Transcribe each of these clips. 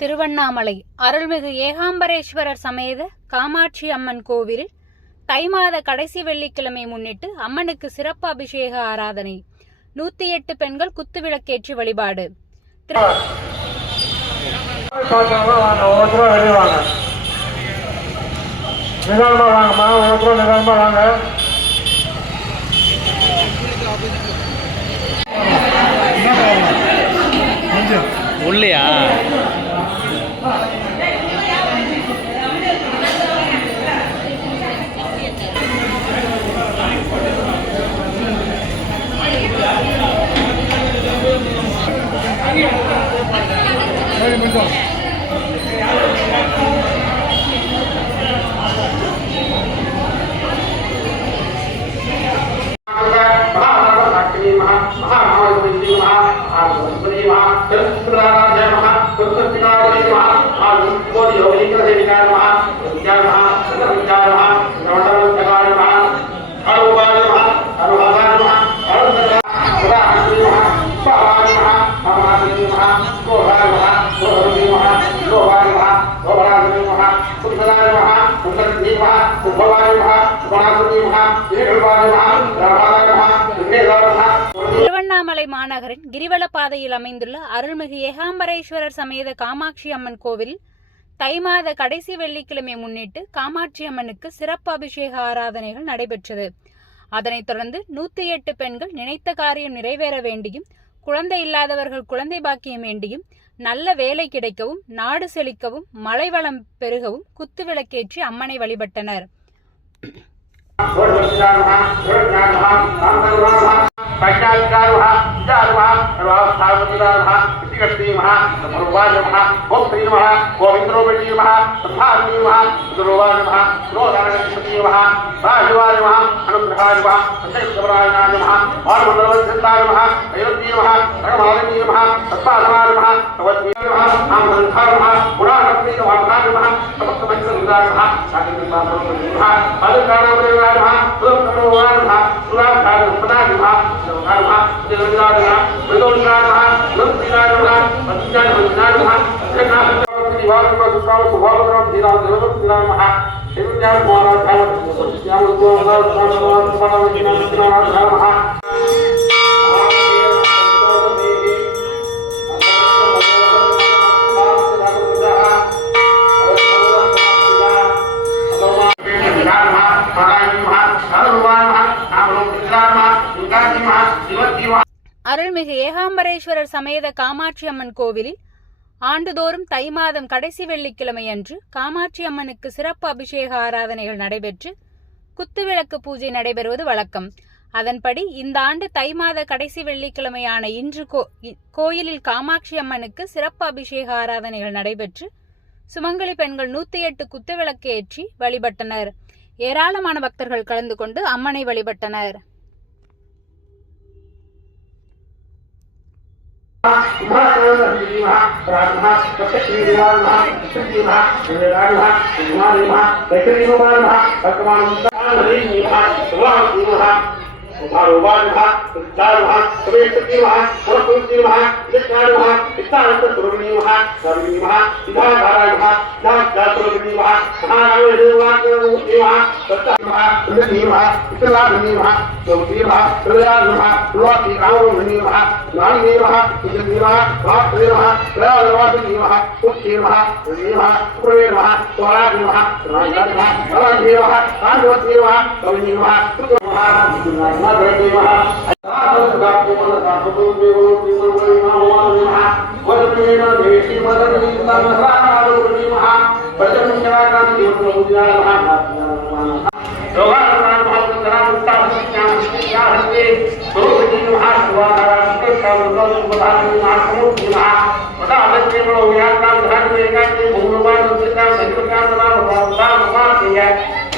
திருவண்ணாமலை அருள்மிகு ஏகாம்பரேஸ்வரர் சமேத காமாட்சி அம்மன் கோவிலில் தை மாத கடைசி வெள்ளிக்கிழமை முன்னிட்டு அம்மனுக்கு சிறப்பு அபிஷேக ஆராதனை. 108 பெண்கள் குத்துவிளக்கேற்றி வழிபாடு. உள்ளையா திருவண்ணாமலை மாநகரின் கிரிவல பாதையில் அமைந்துள்ள அருள்மிகு ஏகாம்பரேஸ்வரர் சமேத காமாட்சி அம்மன் கோவில் தை மாத கடைசி வெள்ளிக்கிழமை முன்னிட்டு காமாட்சி அம்மனுக்கு சிறப்பு அபிஷேக ஆராதனைகள் நடைபெற்றது. அதனைத் தொடர்ந்து 108 பெண்கள் நினைத்த காரியம் நிறைவேற வேண்டியும், குழந்தை இல்லாதவர்கள் குழந்தை பாக்கியம் வேண்டியும், நல்ல வேலை கிடைக்கவும், நாடு செழிக்கவும், மழை வளம் பெருகவும் குத்துவிளக்கேற்றி அம்மனை வழிபட்டனர். அருள்மிகு ஏகாம்பரேஸ்வரர் சமேத காமாட்சி அம்மன் கோவிலில் ஆண்டுதோறும் தை மாதம் கடைசி வெள்ளிக்கிழமை அன்று காமாட்சி அம்மனுக்கு சிறப்பு அபிஷேக ஆராதனைகள் நடைபெற்று குத்துவிளக்கு பூஜை நடைபெறுவது வழக்கம். அதன்படி இந்த ஆண்டு தை மாத கடைசி வெள்ளிக்கிழமையான இன்று கோயிலில் காமாட்சி அம்மனுக்கு சிறப்பு அபிஷேக ஆராதனைகள் நடைபெற்று சுமங்கலி பெண்கள் 108 குத்துவிளக்கு ஏற்றி வழிபட்டனர். ஏராளமான பக்தர்கள் கலந்து கொண்டு அம்மனை வழிபட்டனர்.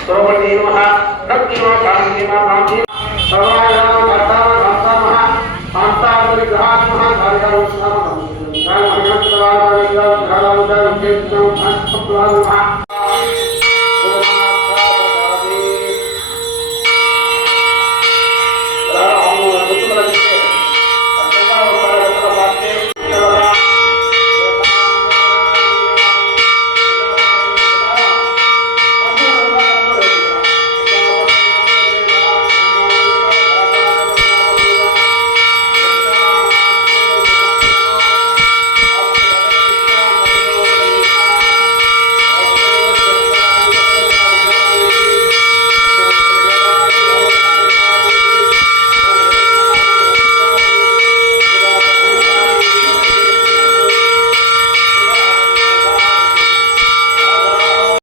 Sarvadeva Bhakti Mata